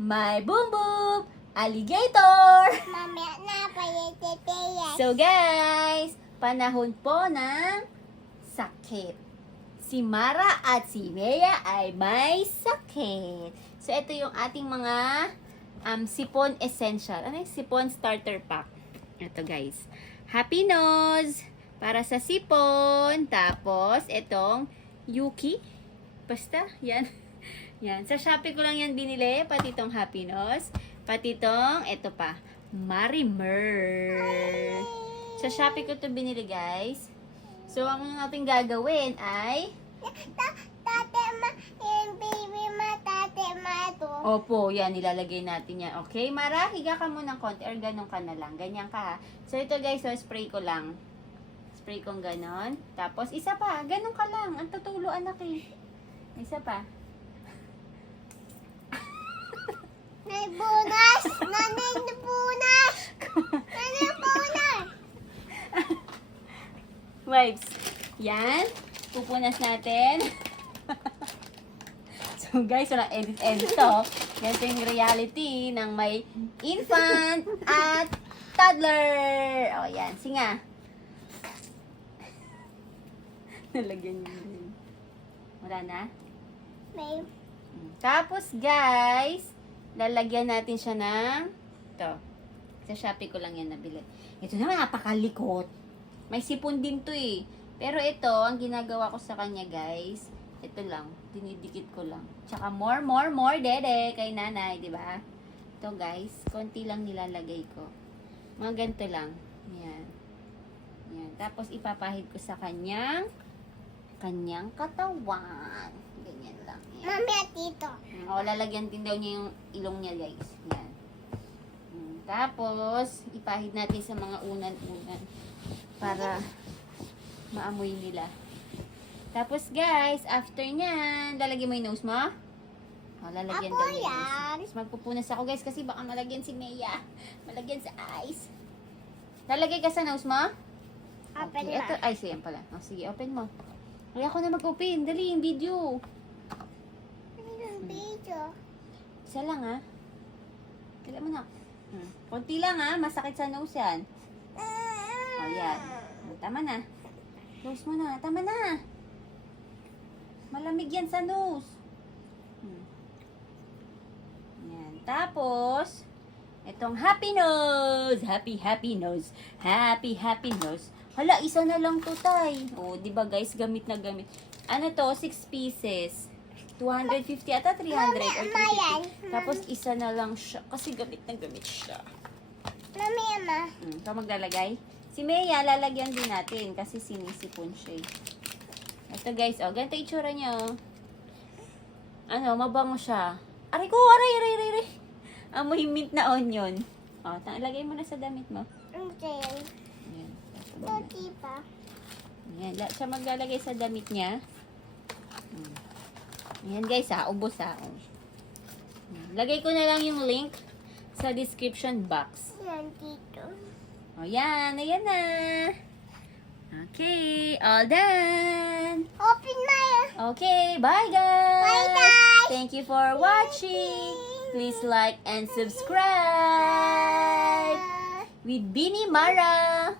my boom boom alligator. Mamaya na pala. So guys, panahon po ng sakit. Si Mara at si Mea ay may sakit. So ito yung ating mga sipon essential. Ano yung sipon starter pack? Ito guys. Happy nose para sa sipon. Tapos itong Euky. Basta, yan. Yan. Sa Shopee ko lang yan binili. Pati itong Happy Nose. Pati itong, ito pa, Marimer. Sa Shopee ko ito binili, guys. So, ang natin gagawin ay... Tate ma, yung baby ma, tate ma to. Opo, yan. Nilalagay natin yan. Okay, Mara? Higa ka muna ng konti or ganun ka na lang. Ganyan ka, ha? So, ito, guys, so, spray ko lang. Spray kong ganon. Tapos, isa pa. Ganun ka lang. Ang tutulo, anak eh. Isa pa. Naibunas! Nanay na bunas! Nanay na bunas! Wipes. Yan. Pupunas natin. So guys, walang edit-edit to. Yan ito yung reality ng may infant at toddler. O yan, singa. Nalagyan niyo din. Wala na? May Tapos guys, lalagyan natin siya ng ito. Sa Shopee ko lang yan nabili. Ito naman napakalikot. May sipon din to eh. Pero ito, ang ginagawa ko sa kanya guys, ito lang, dinidikit ko lang. Tsaka more, dede, kay nanay, di ba? Ito guys, konti lang nilalagay ko. Mga ganito lang. Yan. Yan. Tapos ipapahid ko sa kanyang katawan. Ganyan lang. Yan. mamaya tito. O, lalagyan din daw niya yung ilong niya, guys. Yan. Tapos, ipahid natin sa mga unan-unan para maamoy nila. Tapos, guys, after nyan, lalagyan mo yung nose mo? O, lalagyan Ako daw niya. yan. Tapos, magpupunas ako, guys, kasi baka malagyan si Mea. Malagyan sa eyes. Lalagay ka sa nose mo? Open Okay, na. ito, ay, siya pala. O, sige, open mo. Ay, ako na mag-open. Dali, yung video. Ano yung video? Isa lang, ha? Kala mo na. Konti lang, ha? Masakit sa nose yan. O, yan. Tama na. Close mo na. Tama na. Malamig yan sa nose. Yan. Tapos, itong happy nose. Happy nose. Happy nose. Hala, isa na lang to, tay. O, di ba guys, gamit na gamit. Ano to? 6 pieces. 250 ata, 300 or 350. Tapos, isa na lang siya. Kasi gamit na gamit siya. Mami, ama. Ito maglalagay. Si Mea, lalagyan din natin kasi sinisipon siya. Ito guys, oh, ganito itsura niya. Oh. Ano, mabango siya. Aray ko, aray. Amoy mint na onion. Oh, lagay mo na sa damit mo. Okay. Ayan. Toti pa. Ayan, siya maglalagay sa damit niya. Ayan guys, ha, ubos ha. Oh. Lagay ko na lang yung link sa description box. Yan dito. O yan, ayan na. Okay, all done. Open my. Okay, bye guys. Bye, guys. Thank you for watching. Please like and subscribe with Bini Mara.